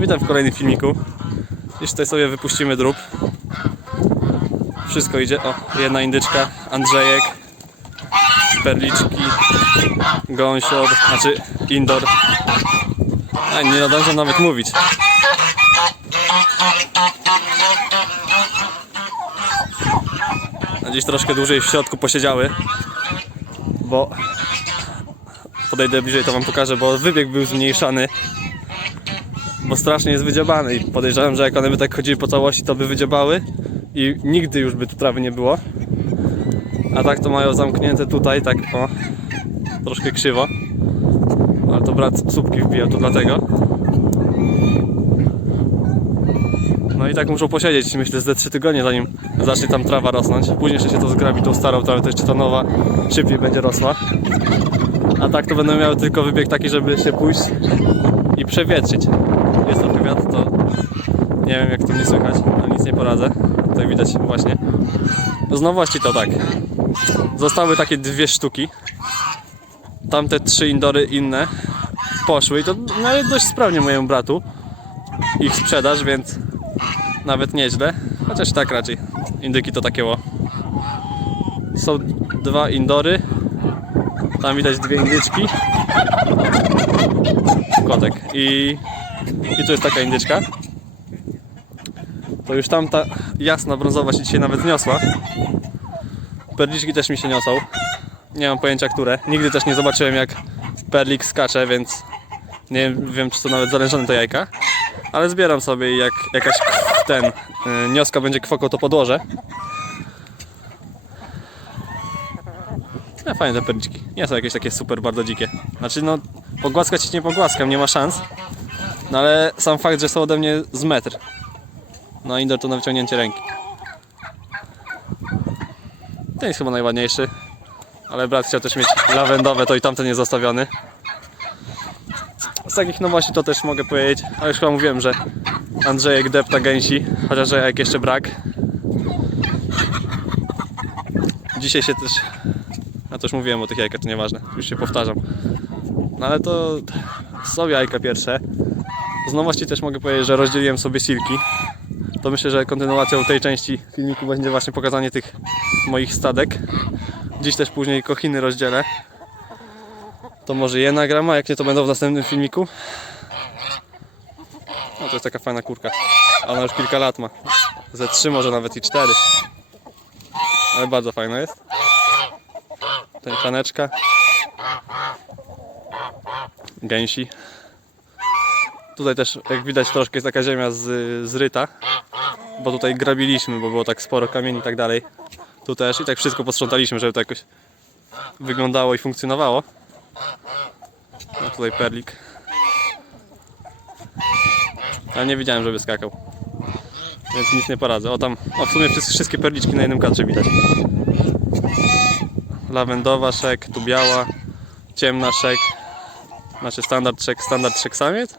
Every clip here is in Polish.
Witam w kolejnym filmiku. Dziś tutaj sobie wypuścimy drób. Wszystko idzie. O, jedna indyczka, Andrzejek, perliczki, gąsior, znaczy indoor. A, nie nadążam nawet mówić. Dziś troszkę dłużej w środku posiedziały, bo podejdę bliżej to wam pokażę, bo wybieg był zmniejszany bo strasznie jest wydziabany i podejrzewam, że jak one by tak chodziły po całości, to by wydziobały i nigdy już by tu trawy nie było. A tak to mają zamknięte tutaj, tak o, troszkę krzywo. Ale to brat słupki wbija, to dlatego. No i tak muszą posiedzieć, myślę, ze 3 tygodnie, zanim zacznie tam trawa rosnąć. Później jeszcze się to zgrabi tą starą trawę, to jeszcze ta nowa szybciej będzie rosła. A tak to będą miały tylko wybieg taki, żeby się pójść i przewietrzyć. Jest trochę wiatr, to nie wiem jak to mnie słychać, ale nic nie poradzę. Tutaj widać właśnie. Z nowości to tak. Zostały takie dwie sztuki. Tamte trzy indory inne poszły i to no, dość sprawnie mojemu bratu ich sprzedaż, więc nawet nieźle. Chociaż tak raczej. Indyki to takie o. Są dwa indory. Tam widać dwie indyczki. Kotek. I, I tu jest taka indyczka. To już tamta jasna brązowa się dzisiaj nawet zniosła. Perliczki też mi się niosą. Nie mam pojęcia które. Nigdy też nie zobaczyłem jak perlik skacze, więc nie wiem czy to nawet zalężone te jajka. Ale zbieram sobie jak jakaś ten y, nioska będzie kwokał to podłoże. Fajne te. Nie są jakieś takie super bardzo dzikie. Znaczy no pogłaskać ich nie pogłaskam, nie ma szans. No ale sam fakt, że są ode mnie z metr. No indoor to na wyciągnięcie ręki. Ten jest chyba najładniejszy. Ale brat chciał też mieć lawendowe, to i tamten jest zostawiony. Z takich nowości to też mogę powiedzieć, ale już chyba mówiłem, że Andrzejek depta gęsi, chociaż jak jeszcze brak. Dzisiaj się też, a to już mówiłem o tych jajkach, to nieważne, już się powtarzam. No ale to są jajka pierwsze. Z nowości też mogę powiedzieć, że rozdzieliłem sobie silki. To myślę, że kontynuacją tej części filmiku będzie właśnie pokazanie tych moich stadek. Dziś też później kochiny rozdzielę. To może je nagram, a jak nie to będą w następnym filmiku. No to jest taka fajna kurka. Ona już kilka lat ma. Ze trzy może nawet i cztery. Ale bardzo fajna jest. Ten kaneczka. Gęsi. Tutaj też, jak widać, troszkę jest taka ziemia z, zryta. Bo tutaj grabiliśmy, bo było tak sporo kamieni i tak dalej. Tu też i tak wszystko posprzątaliśmy, żeby to jakoś wyglądało i funkcjonowało. No tutaj perlik. Ale nie widziałem, żeby skakał. Więc nic nie poradzę. O tam, o w sumie wszystkie perliczki na jednym kadrze widać. Lawendowa szek, tu biała, ciemna szek. Znaczy standard szek, standard szek samiec.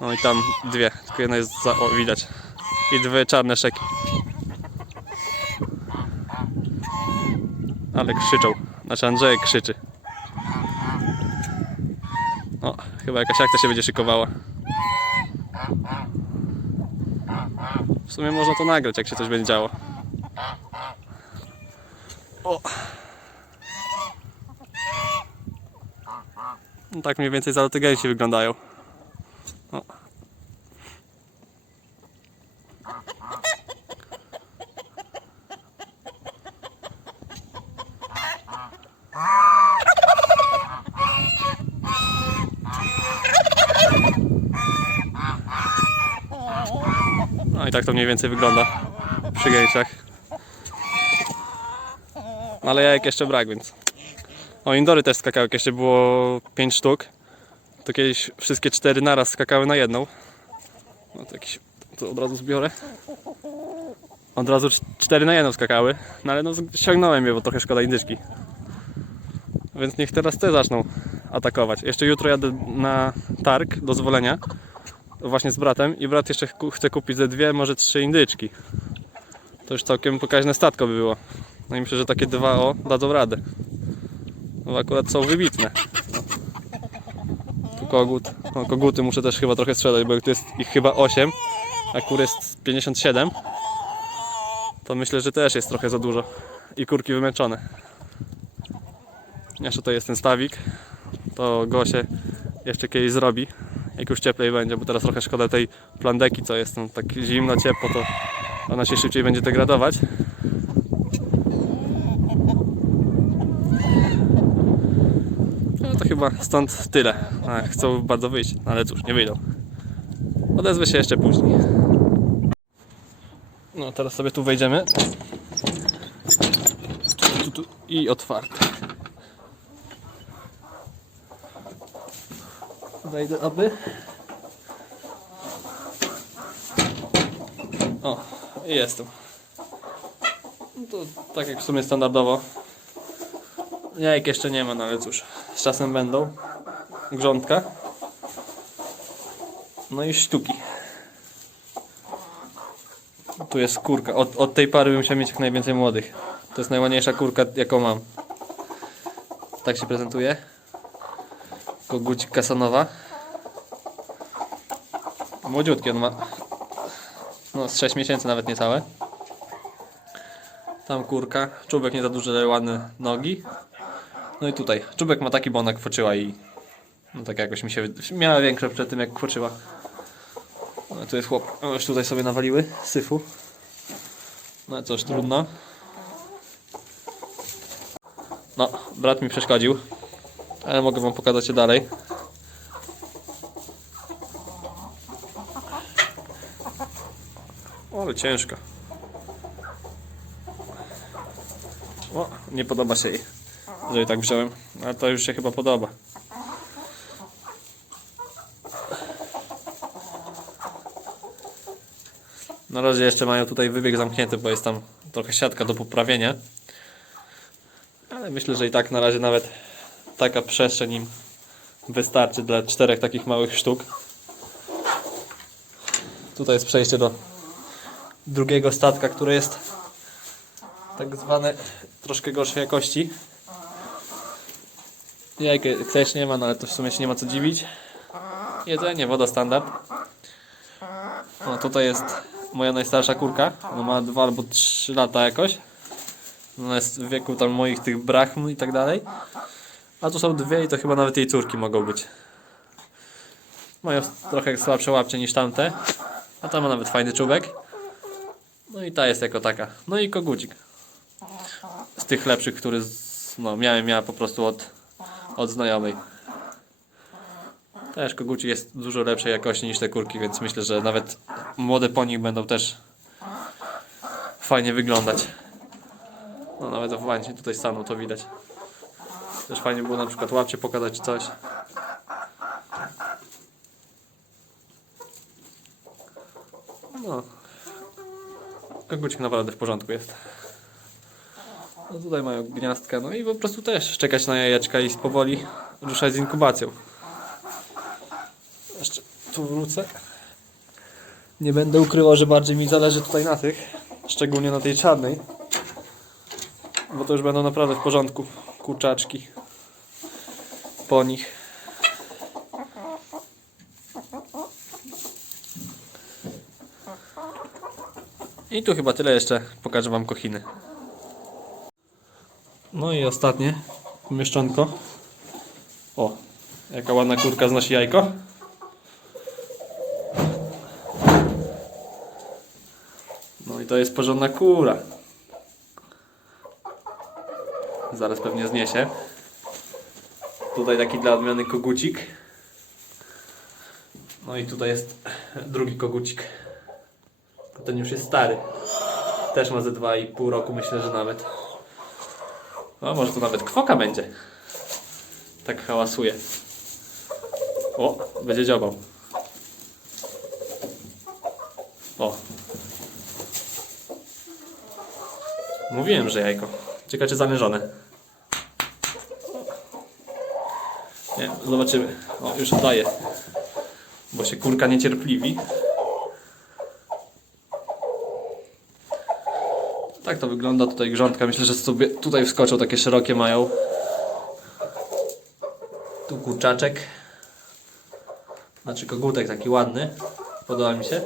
No i tam dwie, tylko jedna jest za, o, widać. I dwie czarne szeki. Ale krzyczą. Znaczy Andrzejek krzyczy. O, chyba jakaś akcja się będzie szykowała. W sumie można to nagrać, jak się coś będzie działo. O. No tak mniej więcej zaloty gęsi wyglądają. O. No i tak to mniej więcej wygląda przy gęsiach. No ale jajek jeszcze brak, więc... O, indory też skakały, jeszcze było 5 sztuk. To kiedyś wszystkie cztery naraz skakały na jedną. No to jakiś... To od razu zbiorę. Od razu cz- cztery na jedną skakały. No ale no ściągnąłem je, bo trochę szkoda indyczki. Więc niech teraz te zaczną atakować. Jeszcze jutro jadę na targ do zwolenia właśnie z bratem i brat jeszcze chce kupić ze dwie, może trzy indyczki. To już całkiem pokaźne statko by było. No i myślę, że takie dwa o dadzą radę. No akurat są wybitne. No. Kogut. No, koguty muszę też chyba trochę sprzedać, bo tu jest ich chyba 8, a kur jest 57. To myślę, że też jest trochę za dużo. I kurki wymęczone. Jeszcze to jest ten stawik. To go się jeszcze kiedyś zrobi. Jak już cieplej będzie, bo teraz trochę szkoda tej plandeki, co jest tam tak zimno, ciepło, to ona się szybciej będzie degradować. No to chyba stąd tyle. Chcą bardzo wyjść, no ale cóż, nie wyjdą. Odezwę się jeszcze później. No teraz sobie tu wejdziemy. Tu, tu, I otwarte. Wejdę aby. O, jestem. No to tak jak w sumie standardowo. Jajek jeszcze nie ma, no ale cóż, z czasem będą. Grządka. No i sztuki. Tu jest kurka. Od, od tej pary bym musiał mieć jak najwięcej młodych. To jest najładniejsza kurka, jaką mam. Tak się prezentuje. Kogucik kasanowa. Młodziutki on ma. No z 6 miesięcy nawet niecałe. Tam kurka. Czubek nie za duży, ale ładne nogi. No i tutaj. Czubek ma taki, bo ona kwoczyła i no tak jakoś mi się miała większe przed tym jak kwoczyła. No tu jest chłop. Już tutaj sobie nawaliły syfu. No cóż, trudno. No, brat mi przeszkodził. Ale mogę wam pokazać je dalej. O, ale ciężka. O, nie podoba się jej, jej tak wziąłem. Ale to już się chyba podoba. Na razie jeszcze mają tutaj wybieg zamknięty, bo jest tam trochę siatka do poprawienia. Ale myślę, że i tak na razie nawet taka przestrzeń im wystarczy dla czterech takich małych sztuk. Tutaj jest przejście do drugiego statka, które jest tak zwane troszkę gorszej jakości. Jajkę też nie ma, no ale to w sumie się nie ma co dziwić. Jedzenie, woda standard. No tutaj jest moja najstarsza kurka. Ona ma 2 albo 3 lata jakoś. Ona jest w wieku tam moich tych brachm i tak dalej. A tu są dwie i to chyba nawet jej córki mogą być. Mają trochę słabsze łapcie niż tamte. A ta ma nawet fajny czubek. No i ta jest jako taka. No i kogucik. Z tych lepszych, który no, miałem miała po prostu od, od znajomej. Też kogucik jest dużo lepszej jakości niż te kurki, więc myślę, że nawet młode po nich będą też fajnie wyglądać. No nawet łańcie tutaj staną, to widać. Też fajnie było na przykład łapcie pokazać coś. No. Kogucik naprawdę w porządku jest. No tutaj mają gniazdka, no i po prostu też czekać na jajeczka i powoli ruszać z inkubacją. Jeszcze tu wrócę. Nie będę ukrywał, że bardziej mi zależy tutaj na tych, szczególnie na tej czarnej. Bo to już będą naprawdę w porządku kurczaczki po nich. I tu chyba tyle jeszcze. Pokażę Wam kochiny. No i ostatnie mieszczonko. O, jaka ładna kurka znosi jajko. No i to jest porządna kura. Zaraz pewnie zniesie. Tutaj taki dla odmiany kogucik. No i tutaj jest drugi kogucik. Ten już jest stary. Też ma ze 2,5 roku, myślę, że nawet. No może to nawet kwoka będzie. Tak hałasuje. O, będzie dziobał. O. Mówiłem, że jajko. Ciekawe czy zanężone. Nie, zobaczymy. O, już oddaje. Bo się kurka niecierpliwi. Tak to wygląda tutaj grządka. Myślę, że sobie tutaj wskoczą, takie szerokie mają. Tu kurczaczek. Znaczy kogutek taki ładny. Podoba mi się.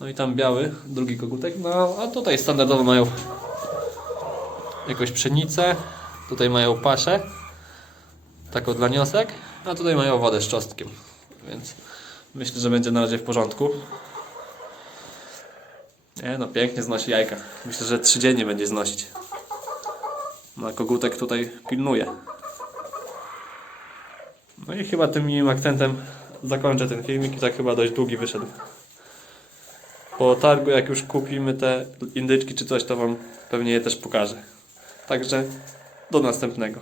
No i tam biały, drugi kogutek. No a tutaj standardowo mają jakąś pszenicę. Tutaj mają paszę. Taką dla niosek. A tutaj mają wodę z czosnkiem. Więc myślę, że będzie na razie w porządku. Nie no, pięknie znosi jajka. Myślę, że trzy dziennie będzie znosić. No a kogutek tutaj pilnuje. No i chyba tym miłym akcentem zakończę ten filmik i tak chyba dość długi wyszedł. Po targu jak już kupimy te indyczki czy coś, to Wam pewnie je też pokażę. Także do następnego.